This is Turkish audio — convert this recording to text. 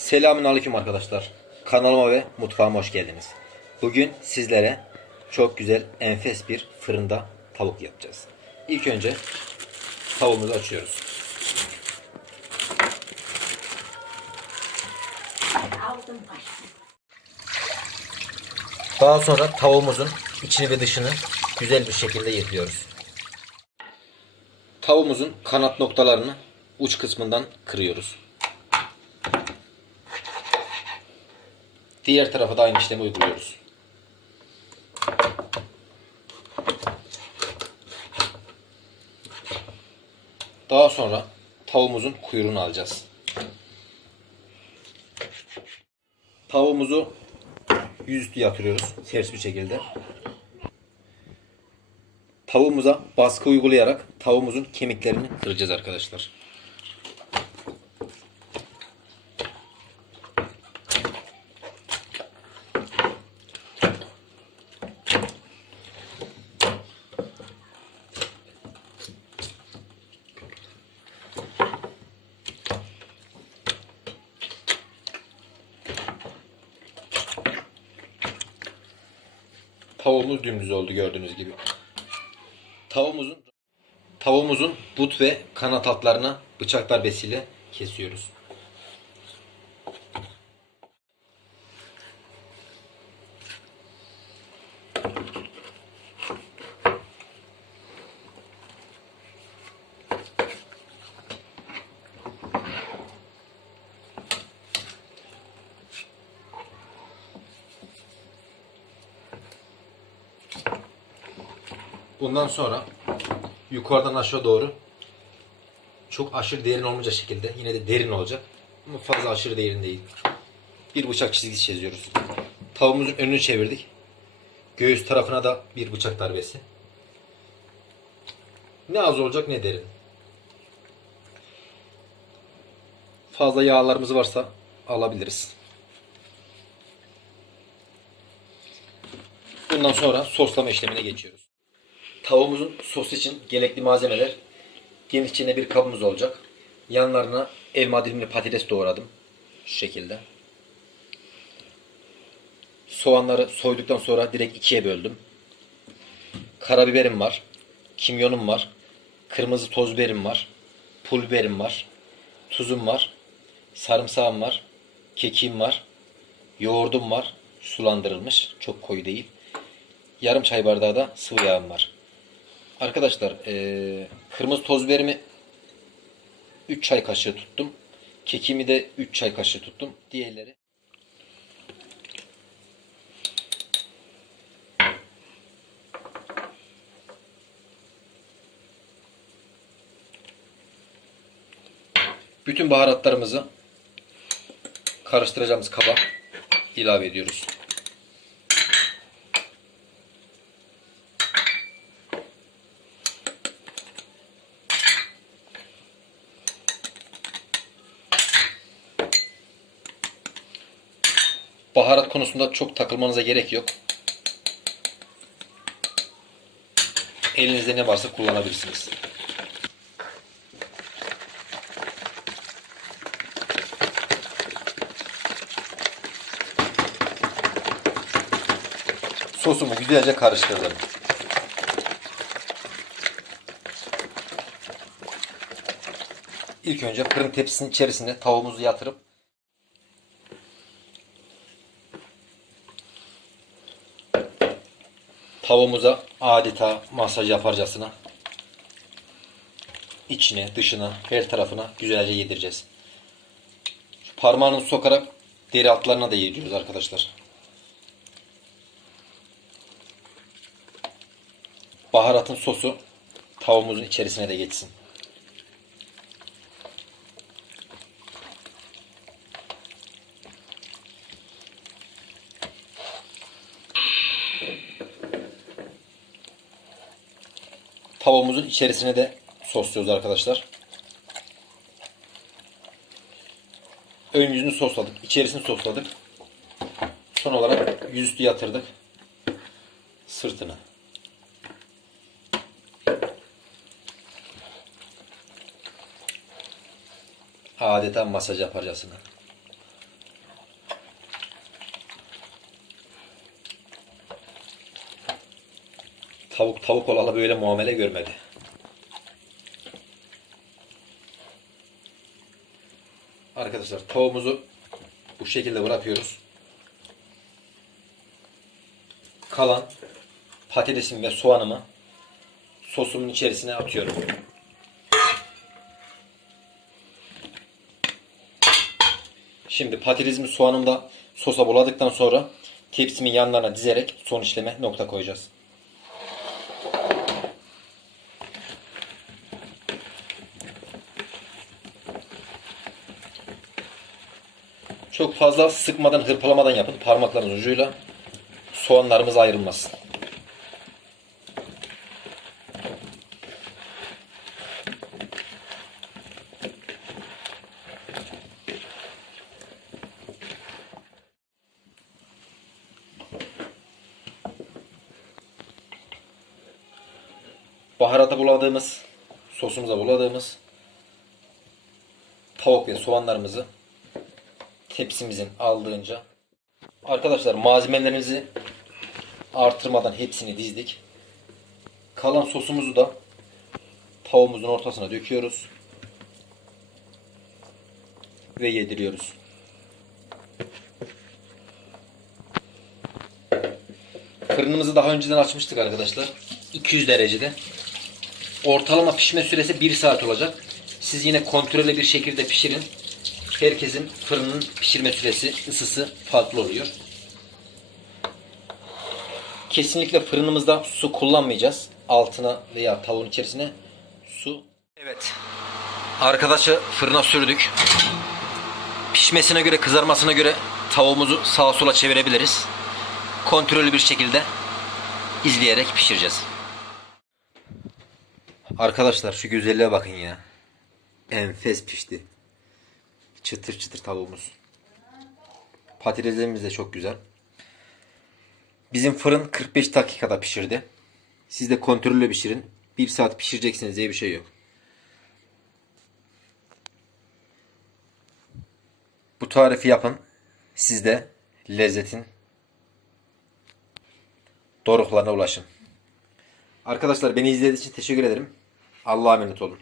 Selamün aleyküm arkadaşlar. Kanalıma ve mutfağıma hoş geldiniz. Bugün sizlere çok güzel enfes bir fırında tavuk yapacağız. İlk önce tavuğumuzu açıyoruz. Daha sonra tavuğumuzun içini ve dışını güzel bir şekilde yıkıyoruz. Tavuğumuzun kanat noktalarını uç kısmından kırıyoruz. Diğer tarafa da aynı işlemi uyguluyoruz. Daha sonra tavuğumuzun kuyruğunu alacağız. Tavuğumuzu yüzüstü yatırıyoruz ters bir şekilde. Tavuğumuza baskı uygulayarak tavuğumuzun kemiklerini kıracağız arkadaşlar. Tavuğumuz dümdüz oldu gördüğünüz gibi. Tavuğumuzun tavuğumuzun but ve kanat altlarına bıçak darbesiyle kesiyoruz. Bundan sonra yukarıdan aşağı doğru çok aşırı derin olmayacak şekilde yine de derin olacak ama fazla aşırı derin değil. Bir bıçak çizgisi çiziyoruz. Tavuğumuzun önünü çevirdik. Göğüs tarafına da bir bıçak darbesi. Ne az olacak ne derin. Fazla yağlarımız varsa alabiliriz. Bundan sonra soslama işlemine geçiyoruz. Tavuğumuzun sos için gerekli malzemeler geniş içinde bir kabımız olacak. Yanlarına elma dilimli patates doğradım. Şu şekilde. Soğanları soyduktan sonra direkt ikiye böldüm. Karabiberim var. Kimyonum var. Kırmızı toz biberim var. Pul biberim var. Tuzum var. Sarımsağım var. Kekiğim var. Yoğurdum var. Sulandırılmış. Çok koyu değil. Yarım çay bardağı da sıvı yağım var. Arkadaşlar eee, kırmızı toz biberimi 3 çay kaşığı tuttum. Kekimi de 3 çay kaşığı tuttum. Diğerleri bütün baharatlarımızı karıştıracağımız kaba ilave ediyoruz. Baharat konusunda çok takılmanıza gerek yok. Elinizde ne varsa kullanabilirsiniz. Sosumu güzelce karıştırdım. İlk önce fırın tepsisinin içerisine tavuğumuzu yatırıp tavuğumuza adeta masaj yaparcasına içine, dışına, her tarafına güzelce yedireceğiz. Şu parmağını sokarak deri altlarına da yediriyoruz arkadaşlar. Baharatın sosu tavuğumuzun içerisine de geçsin. Tavuğumuzun içerisine de sosluyoruz arkadaşlar. Ön yüzünü sosladık. içerisini sosladık. Son olarak yüzüstü yatırdık. Sırtını. Adeta masaj yaparcasına. Tavuk tavuk olalı böyle muamele görmedi. Arkadaşlar tavuğumuzu bu şekilde bırakıyoruz. Kalan patatesim ve soğanımı sosumun içerisine atıyorum. Şimdi patatesimi soğanımı da sosa buladıktan sonra tepsimin yanlarına dizerek son işleme nokta koyacağız. Çok fazla sıkmadan, hırpalamadan yapın. Parmaklarınız ucuyla soğanlarımız ayrılmasın. Baharata buladığımız, sosumuza buladığımız tavuk ve soğanlarımızı tepsimizin aldığınca arkadaşlar malzemelerimizi artırmadan hepsini dizdik. Kalan sosumuzu da tavuğumuzun ortasına döküyoruz. Ve yediriyoruz. Fırınımızı daha önceden açmıştık arkadaşlar. 200 derecede. Ortalama pişme süresi 1 saat olacak. Siz yine kontrollü bir şekilde pişirin. Herkesin fırının pişirme süresi, ısısı farklı oluyor. Kesinlikle fırınımızda su kullanmayacağız. Altına veya tavuğun içerisine su. Evet. Arkadaşı fırına sürdük. Pişmesine göre, kızarmasına göre tavuğumuzu sağa sola çevirebiliriz. Kontrollü bir şekilde izleyerek pişireceğiz. Arkadaşlar şu güzelliğe bakın ya. Enfes pişti. Çıtır çıtır tavuğumuz. Patateslerimiz de çok güzel. Bizim fırın 45 dakikada pişirdi. Siz de kontrollü pişirin. 1 saat pişireceksiniz diye bir şey yok. Bu tarifi yapın. Siz de lezzetin doruklarına ulaşın. Arkadaşlar beni izlediğiniz için teşekkür ederim. Allah'a emanet olun.